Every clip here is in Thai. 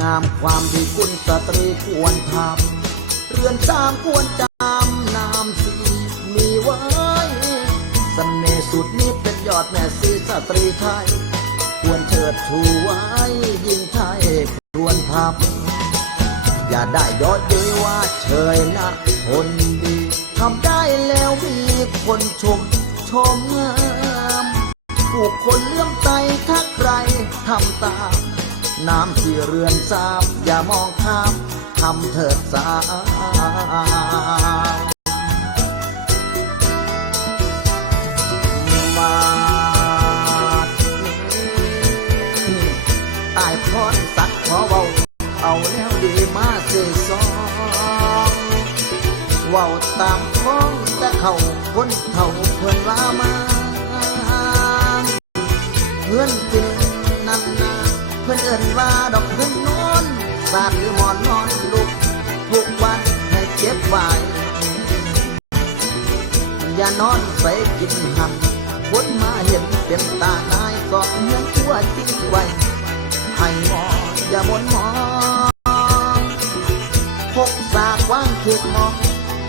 งามความดีคุณสตรีควรทำเรือนจามควรจำนามสีมีไว้สเน่ห์สุดนี้เป็นยอดแม่สีสตรีไทย ควรเชิดชูไว้ยิ่งไทยควรพับอย่าได้ยอดเย้ยว่าเชยนะคนดีทำได้แล้วมีคนชมชมงาม ผู้คนเลื่อมใจถ้าใครทำตาม น้ำที่เรือนสามอย่ามองข้ามทำเถิดสามาตายพรสักขอเบาเอาแล้วดีมาเสยสองเว้าตามท้องแต่เขาคนเท่าเพื่อนว่ามาเพื่อนเป็นนันน พื่นเอินว่าดอกเพื่อนนอนสาดหรือหมอนนอนลุกทุกวันให้เจ็บไว้อย่านอนใส่กินหักคนมาเห็นเป็นตานายก็เนื้อตัวจริงไว้ให้หมออย่าหมนหมองพกสากว่างถูกมอง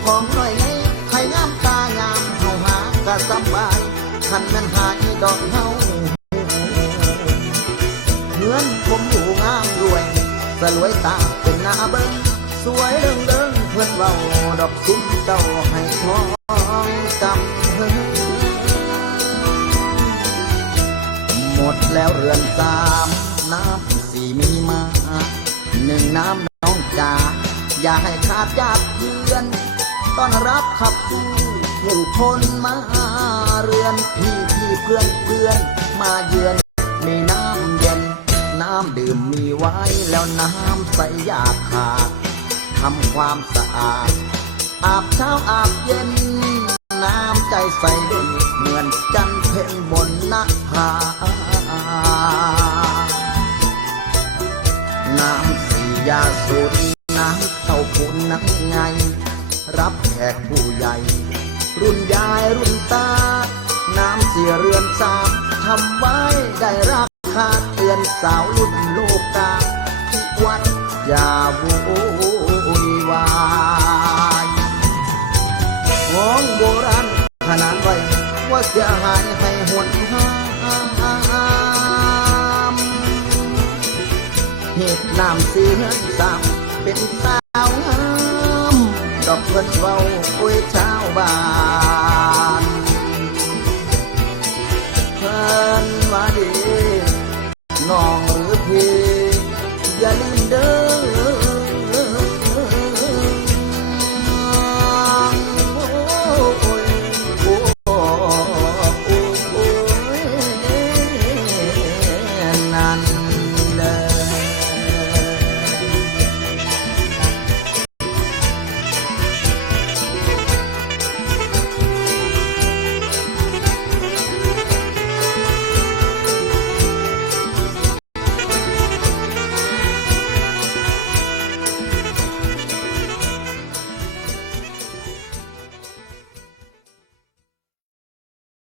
ของหน่อยให้ให้งามตางามเฮาหากะสำบายคันแมันหายดอกเฮา เงินผมอยู่งามด้วย สลวยตาเป็นหน้าเบิ้งสวยเรื่องเดิงเพื่อนเบาดอกซุ้มเจ้าให้ทองจำเฮหมดแล้วเรือนสามน้ำสี่มีมาหนึ่งน้ำน้องจ๋าอย่าให้ขาดญาติเพื่อนต้อนรับขับสู้ผู้คนมาเรือนพี่พี่เพื่อนเพื่อนมาเยือนำดื่มมีไว้แล้วน้ำใสอยากขาดทำความสะอาด อาบเช้าอาบเย็น น้ำใจใสเด่นเหมือนจันเพ็ญบนน้าผาน้ำสียาสูตรน้ำเต้าปูนนักไง รับแขกผู้ใหญ่ รุ่นยายรุ่นตา น้ำเสียเรือนสามทำไว้ได้ราคา สาวรุ่นลูกกาที่วัดอย่าวุ่นวายของโบราณขนานไว้ว่าเสียหายให้หวนห้ามเหตุน้ำเสียงสามเป็นสาวงามดอกเพิ่นเว้าโอ้ยชาวบ้าน